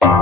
আল্লাহ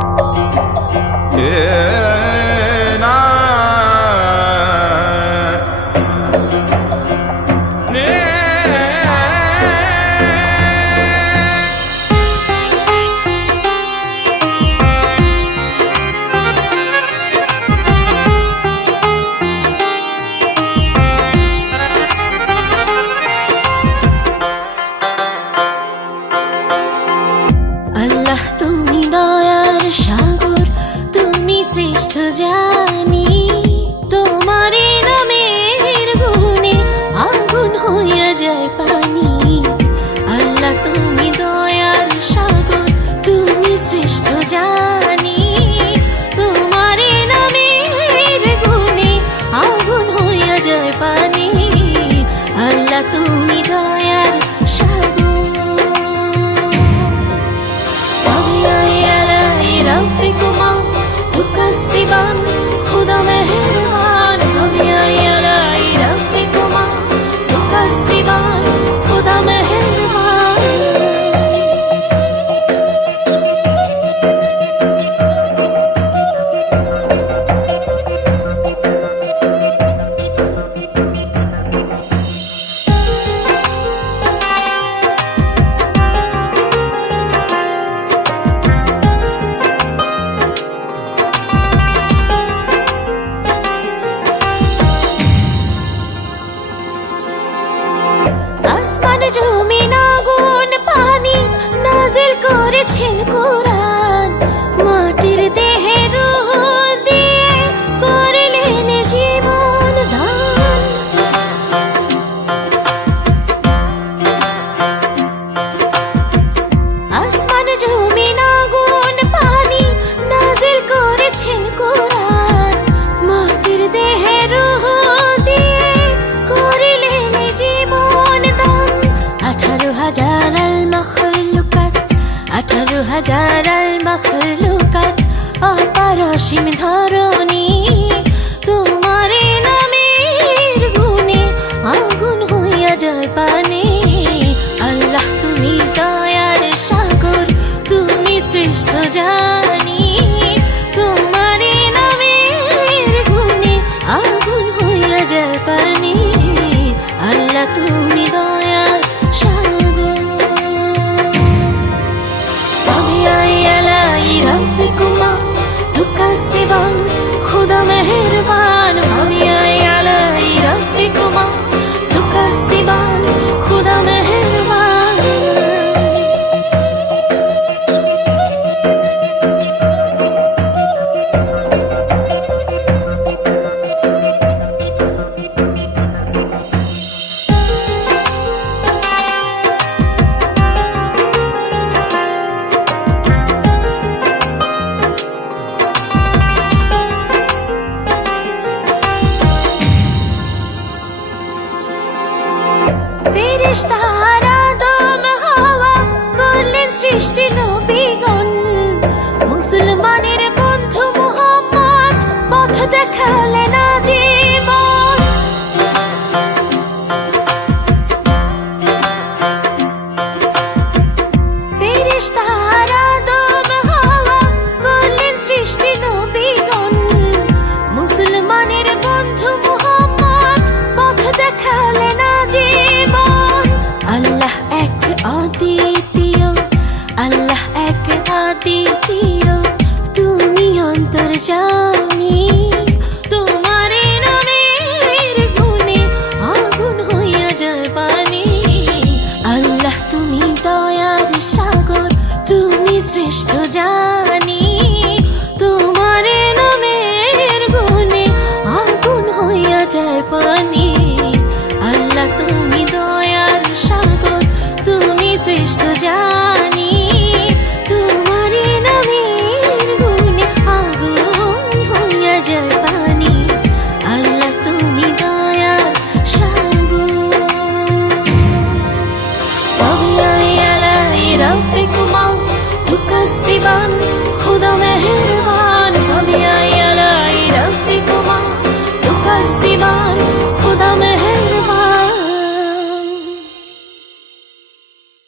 তুমি দয়ার সাগর, তুমি শ্রেষ্ঠ জানি। তোমার নামের গুণে আগুন হইয়া যায় পানি। আল্লাহ তুমি দয়ার সাগর, তুমি শ্রেষ্ঠ জানি। তোমার নামের গুণে আগুন হইয়া যায় পানি। আল্লাহ তুমি দয়ার ربكما تكذبان خدا مهربان فبأي آلاء ربكما تكذبان خدا مهربان আসমান জমিন আগুন পানি নাজিল করেছেন কোরআন। মাটির দেহে রূহ দিয়ে করলেন জীবন দান। আসমান জমিন আগুন পানি নাজিল করেছেন কোরআন। মাটির দেহে রূহ দিয়ে করলেন জীবন দান। 18,000 المخلوقات 18,000 المخلوقات অপার অসীম ধরণী। তোমার নামের গুণে আগুন হইয়া যায় পানি। আল্লাহ তুমি দয়ার সাগর, তুমি শ্রেষ্ঠ জানি। তোমার নামের গুণে আগুন হইয়া যায় পানি। আল্লাহ তুমি দয়ার সাগর। فبأي آلاء ربكما تكذبان خدا مهربان فبأي آلاء ربكما تكذبان خدا مهربان ফেরেশতারা আদম হাওয়া করলেন সৃষ্টি নবীগণ। মুসলমানের বন্ধু মুহাম্মদ পথ দেখালেন আজীবন। ফেরেশতারা আদম হাওয়া করলেন সৃষ্টি নবীগণ। মুসলমানের বন্ধু মুহাম্মদ পথ দেখালেন আজীবন। আল্লাহ এক অদ্বিতীয়, আল্লাহ এক অদ্বিতীয়, তুমি অন্তর্যামী। তোমার নামের গুণে আগুন হইয়া যায় পানি। আল্লাহ তুমি দয়ার সাগর, তুমি শ্রেষ্ঠ জানি। তোমার নামের গুণে আগুন হইয়া যায় পানি। আল্লাহ তুমি দয়ার সাগর, তুমি শ্রেষ্ঠ জানি। তোমার নামের গুণে আগুন হইয়া যায় পানি। আল্লাহ তুমি দয়ার সাগর। فبأي آلاء ربكما تكذبان